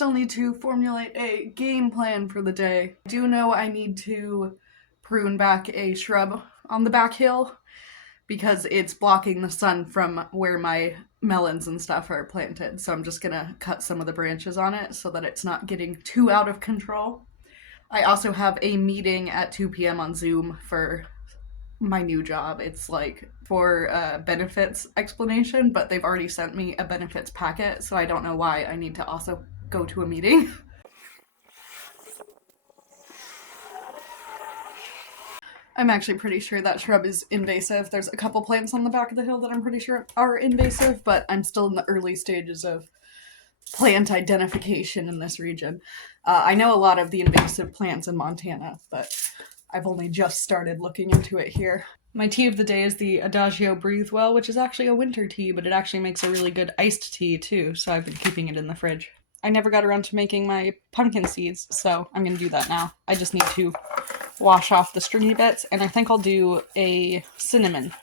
still need to formulate a game plan for the day. I do know I need to prune back a shrub on the back hill because it's blocking the sun from where my melons and stuff are planted. So I'm just gonna cut some of the branches on it so that it's not getting too out of control. I also have a meeting at 2 p.m. on Zoom for my new job. It's like for benefits explanation, but they've already sent me a benefits packet, so I don't know why I need to also go to a meeting. I'm actually pretty sure that shrub is invasive. There's a couple plants on the back of the hill that I'm pretty sure are invasive, but I'm still in the early stages of plant identification in this region. I know a lot of the invasive plants in Montana, but I've only just started looking into it here. My tea of the day is the Adagio Breathe Well, which is actually a winter tea, but it actually makes a really good iced tea too, so I've been keeping it in the fridge. I never got around to making my pumpkin seeds, so I'm gonna do that now. I just need to wash off the stringy bits, and I think I'll do a cinnamon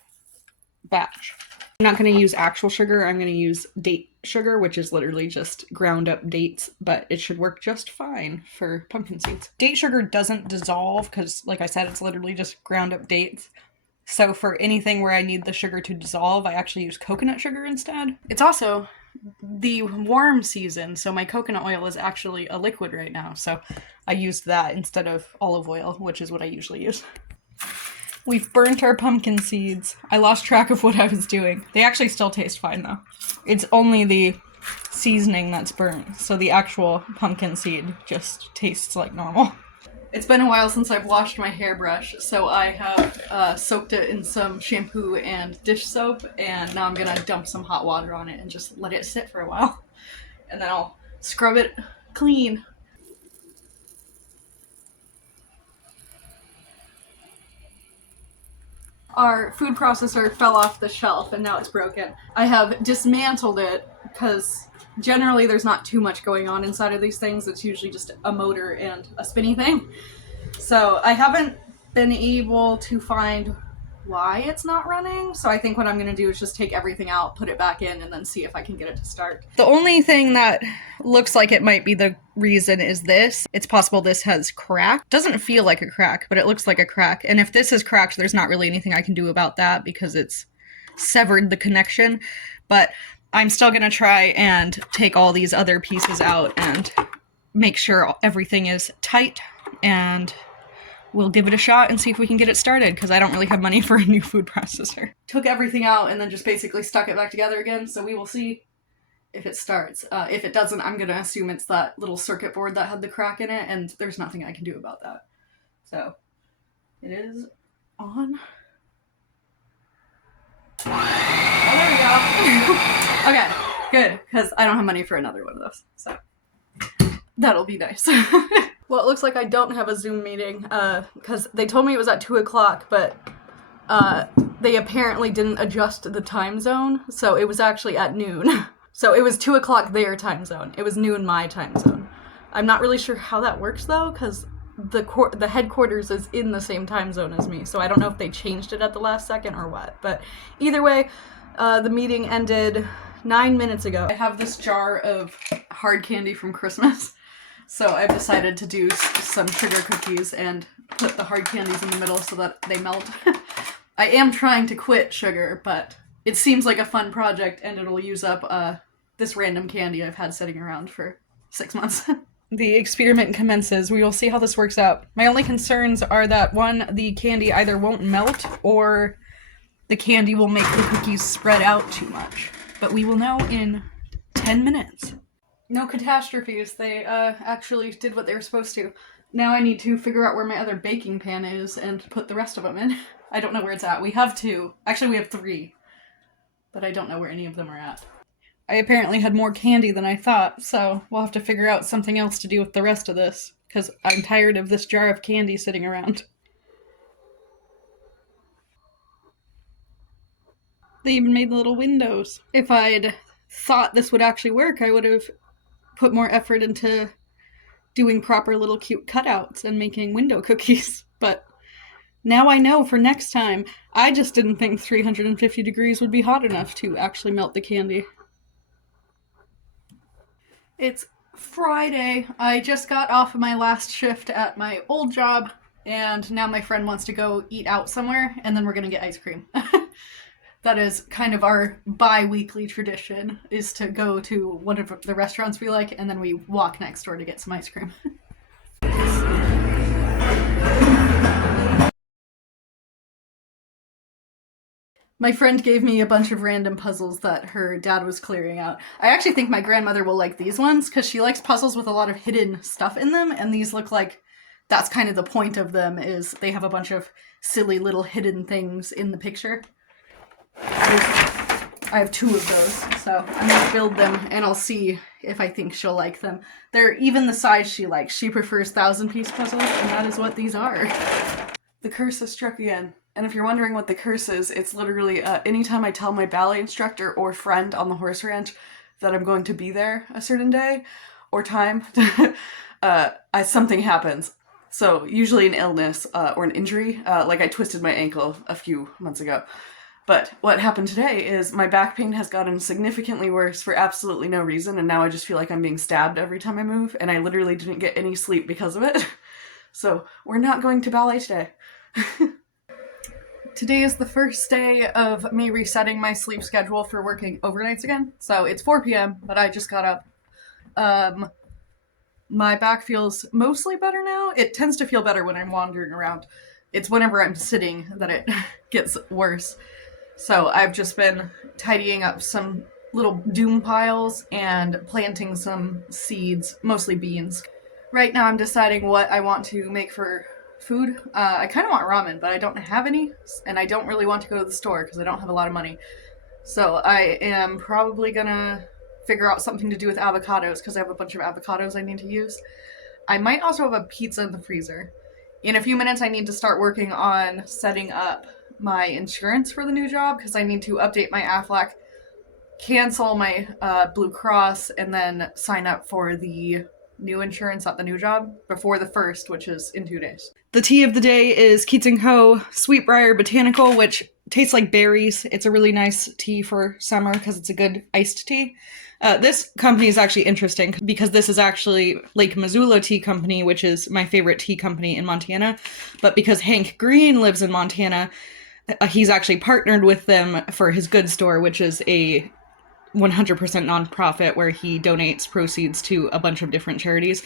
batch. I'm not going to use actual sugar, I'm going to use date sugar, which is literally just ground up dates, but it should work just fine for pumpkin seeds. Date sugar doesn't dissolve because, like I said, it's literally just ground up dates. So for anything where I need the sugar to dissolve, I actually use coconut sugar instead. It's also the warm season, so my coconut oil is actually a liquid right now, so I used that instead of olive oil, which is what I usually use. We've burnt our pumpkin seeds. I lost track of what I was doing. They actually still taste fine though. It's only the seasoning that's burnt, so the actual pumpkin seed just tastes like normal. It's been a while since I've washed my hairbrush, so I have soaked it in some shampoo and dish soap, and now I'm gonna dump some hot water on it and just let it sit for a while. And then I'll scrub it clean. Our food processor fell off the shelf and now it's broken. I have dismantled it because generally there's not too much going on inside of these things. It's usually just a motor and a spinny thing. So I haven't been able to find why it's not running. So I think what I'm going to do is just take everything out, put it back in, and then see if I can get it to start. The only thing that looks like it might be the reason is this. It's possible this has cracked. Doesn't feel like a crack, but it looks like a crack. And if this is cracked, there's not really anything I can do about that because it's severed the connection. But I'm still going to try and take all these other pieces out and make sure everything is tight, and we'll give it a shot and see if we can get it started, because I don't really have money for a new food processor. Took everything out and then just basically stuck it back together again, so we will see if it starts. If it doesn't, I'm gonna assume it's that little circuit board that had the crack in it, and there's nothing I can do about that. So, it is on. Oh, there we go. Okay, good, because I don't have money for another one of those, so that'll be nice. Well, it looks like I don't have a Zoom meeting, because they told me it was at 2 o'clock, but they apparently didn't adjust the time zone, so it was actually at noon. So it was 2 o'clock their time zone. It was noon my time zone. I'm not really sure how that works, though, because the headquarters is in the same time zone as me, so I don't know if they changed it at the last second or what. But either way, the meeting ended 9 minutes ago. I have this jar of hard candy from Christmas. So I've decided to do some sugar cookies and put the hard candies in the middle so that they melt. I am trying to quit sugar, but it seems like a fun project and it'll use up this random candy I've had sitting around for 6 months. The experiment commences. We will see how this works out. My only concerns are that, one, the candy either won't melt or the candy will make the cookies spread out too much. But we will know in 10 minutes. No catastrophes. They actually did what they were supposed to. Now I need to figure out where my other baking pan is and put the rest of them in. I don't know where it's at. We have 2. Actually, we have 3. But I don't know where any of them are at. I apparently had more candy than I thought, so we'll have to figure out something else to do with the rest of this, because I'm tired of this jar of candy sitting around. They even made the little windows. If I'd thought this would actually work, I would have put more effort into doing proper little cute cutouts and making window cookies, but now I know for next time. I just didn't think 350 degrees would be hot enough to actually melt the candy. It's Friday. I just got off of my last shift at my old job, and now my friend wants to go eat out somewhere, and then we're gonna get ice cream. That is kind of our bi-weekly tradition, is to go to one of the restaurants we like, and then we walk next door to get some ice cream. My friend gave me a bunch of random puzzles that her dad was clearing out. I actually think my grandmother will like these ones because she likes puzzles with a lot of hidden stuff in them, and these look like that's kind of the point of them, is they have a bunch of silly little hidden things in the picture. I have 2 of those, so I'm gonna build them and I'll see if I think she'll like them. They're even the size she likes. She prefers 1,000-piece puzzles, and that is what these are. The curse has struck again. And if you're wondering what the curse is, it's literally anytime I tell my ballet instructor or friend on the horse ranch that I'm going to be there a certain day or time, something happens. So usually an illness or an injury, like I twisted my ankle a few months ago. But what happened today is my back pain has gotten significantly worse for absolutely no reason, and now I just feel like I'm being stabbed every time I move, and I literally didn't get any sleep because of it. So we're not going to ballet today. Today is the first day of me resetting my sleep schedule for working overnights again. So it's 4 p.m., but I just got up. My back feels mostly better now. It tends to feel better when I'm wandering around. It's whenever I'm sitting that it gets worse. So I've just been tidying up some little doom piles and planting some seeds, mostly beans. Right now I'm deciding what I want to make for food. I kind of want ramen, but I don't have any, and I don't really want to go to the store because I don't have a lot of money. So I am probably gonna figure out something to do with avocados because I have a bunch of avocados I need to use. I might also have a pizza in the freezer. In a few minutes I need to start working on setting up my insurance for the new job because I need to update my Aflac, cancel my Blue Cross, and then sign up for the new insurance at the new job before the 1st, which is in 2 days. The tea of the day is Keats & Co. Sweetbriar Botanical, which tastes like berries. It's a really nice tea for summer because it's a good iced tea. This company is actually interesting because this is actually Lake Missoula Tea Company, which is my favorite tea company in Montana. But because Hank Green lives in Montana, he's actually partnered with them for his Good Store, which is a 100% nonprofit where he donates proceeds to a bunch of different charities.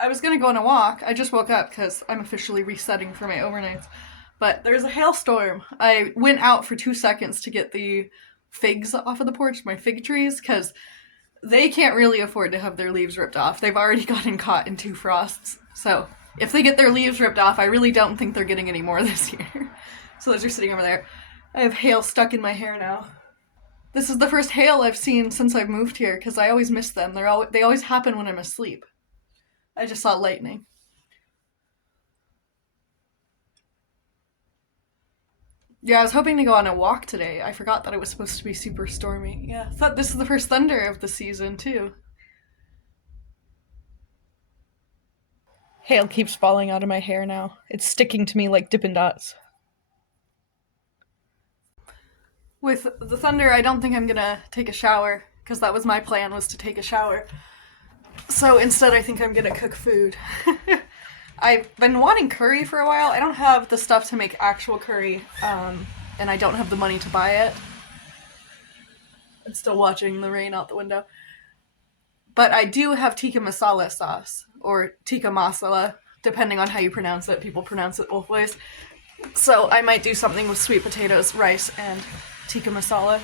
I was gonna go on a walk. I just woke up because I'm officially resetting for my overnights. But there's a hailstorm. I went out for 2 seconds to get the figs off of the porch, my fig trees, because they can't really afford to have their leaves ripped off. They've already gotten caught in 2 frosts. So if they get their leaves ripped off, I really don't think they're getting any more this year. So those are sitting over there. I have hail stuck in my hair now. This is the first hail I've seen since I've moved here because I always miss them. They always happen when I'm asleep. I just saw lightning. Yeah, I was hoping to go on a walk today. I forgot that it was supposed to be super stormy. Yeah, I thought this is the first thunder of the season, too. Hail keeps falling out of my hair now. It's sticking to me like Dippin' Dots. With the thunder, I don't think I'm gonna take a shower, because that was my plan, was to take a shower. So instead, I think I'm gonna cook food. I've been wanting curry for a while. I don't have the stuff to make actual curry, and I don't have the money to buy it. I'm still watching the rain out the window. But I do have tikka masala sauce, or tikka masala, depending on how you pronounce it. People pronounce it both ways. So I might do something with sweet potatoes, rice, and tikka masala.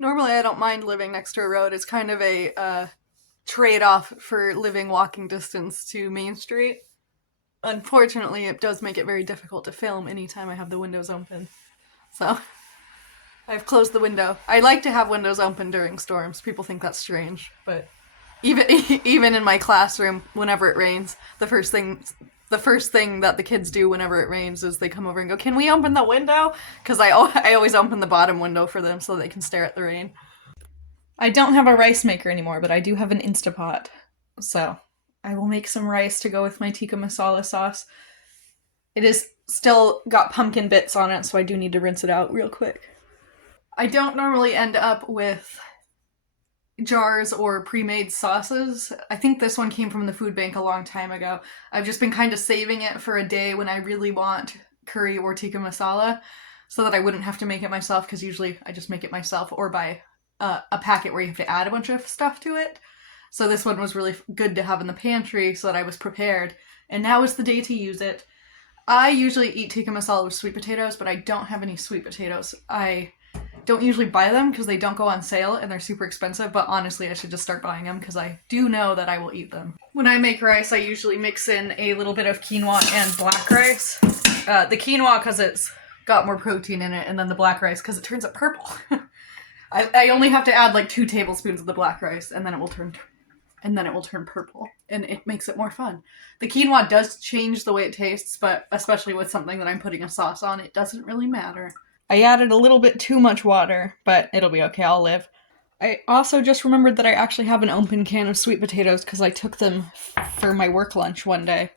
Normally I don't mind living next to a road. It's kind of a trade-off for living walking distance to Main Street. Unfortunately, it does make it very difficult to film anytime I have the windows open. So, I've closed the window. I like to have windows open during storms. People think that's strange, but even in my classroom, whenever it rains, the first thing that the kids do whenever it rains is they come over and go, "Can we open the window?" Because I always open the bottom window for them so they can stare at the rain. I don't have a rice maker anymore, but I do have an Instapot. So I will make some rice to go with my tikka masala sauce. It is still got pumpkin bits on it, so I do need to rinse it out real quick. I don't normally end up with jars or pre-made sauces. I think this one came from the food bank a long time ago. I've just been kind of saving it for a day when I really want curry or tikka masala so that I wouldn't have to make it myself, because usually I just make it myself or buy a packet where you have to add a bunch of stuff to it. So this one was really good to have in the pantry so that I was prepared, and now is the day to use it. I usually eat tikka masala with sweet potatoes, but I don't have any sweet potatoes. I don't usually buy them because they don't go on sale and they're super expensive, but honestly I should just start buying them because I do know that I will eat them. When I make rice, I usually mix in a little bit of quinoa and black rice. The quinoa because it's got more protein in it, and then the black rice because it turns it purple. I only have to add like 2 tablespoons of the black rice, and then it will turn purple, and it makes it more fun. The quinoa does change the way it tastes, but especially with something that I'm putting a sauce on, it doesn't really matter. I added a little bit too much water, but it'll be okay, I'll live. I also just remembered that I actually have an open can of sweet potatoes because I took them for my work lunch one day,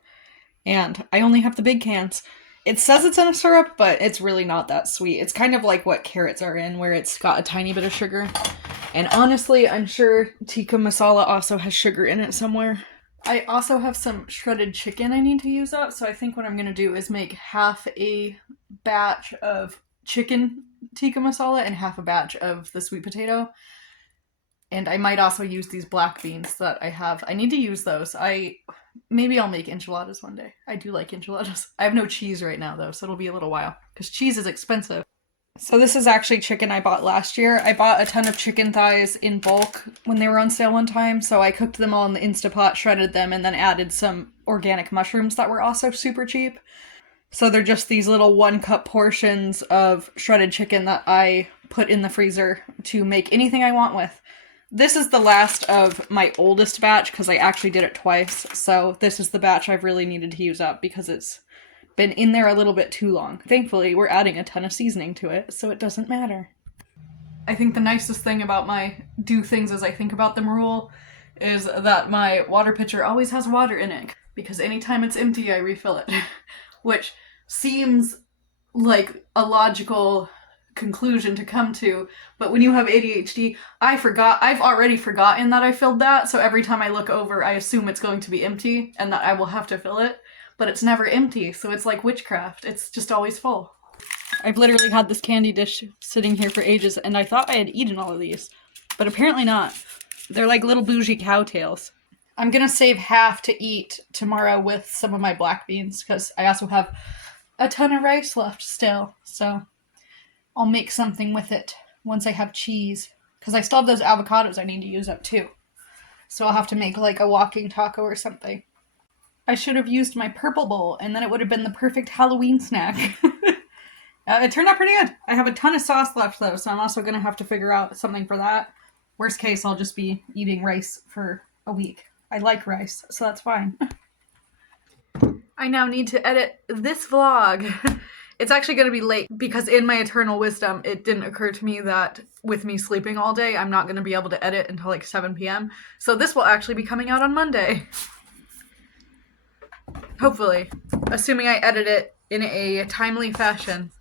and I only have the big cans. It says it's in a syrup, but it's really not that sweet. It's kind of like what carrots are in, where it's got a tiny bit of sugar. And honestly, I'm sure tikka masala also has sugar in it somewhere. I also have some shredded chicken I need to use up, so I think what I'm going to do is make half a batch of chicken tikka masala and half a batch of the sweet potato. And I might also use these black beans that I have. I need to use those. Maybe I'll make enchiladas one day. I do like enchiladas. I have no cheese right now though, so it'll be a little while, because cheese is expensive. So this is actually chicken I bought last year. I bought a ton of chicken thighs in bulk when they were on sale one time, so I cooked them all in the Instapot, shredded them, and then added some organic mushrooms that were also super cheap. So they're just these little 1-cup portions of shredded chicken that I put in the freezer to make anything I want with. This is the last of my oldest batch because I actually did it twice, so this is the batch I've really needed to use up because it's been in there a little bit too long. Thankfully, we're adding a ton of seasoning to it, so it doesn't matter. I think the nicest thing about my do things as I think about them rule is that my water pitcher always has water in it, because anytime it's empty, I refill it. Which seems like a logical conclusion to come to, but when you have ADHD, I've already forgotten that I filled that, so every time I look over, I assume it's going to be empty and that I will have to fill it, but it's never empty, so it's like witchcraft. It's just always full. I've literally had this candy dish sitting here for ages, and I thought I had eaten all of these, but apparently not. They're like little bougie cow tails. I'm gonna save half to eat tomorrow with some of my black beans, because I also have a ton of rice left still, so I'll make something with it once I have cheese, because I still have those avocados I need to use up too. So I'll have to make like a walking taco or something. I should have used my purple bowl, and then it would have been the perfect Halloween snack. It turned out pretty good. I have a ton of sauce left though, so I'm also going to have to figure out something for that. Worst case, I'll just be eating rice for a week. I like rice, so that's fine. I now need to edit this vlog. It's actually going to be late because in my eternal wisdom, it didn't occur to me that with me sleeping all day, I'm not going to be able to edit until like 7 p.m. So this will actually be coming out on Monday. Hopefully. Assuming I edit it in a timely fashion.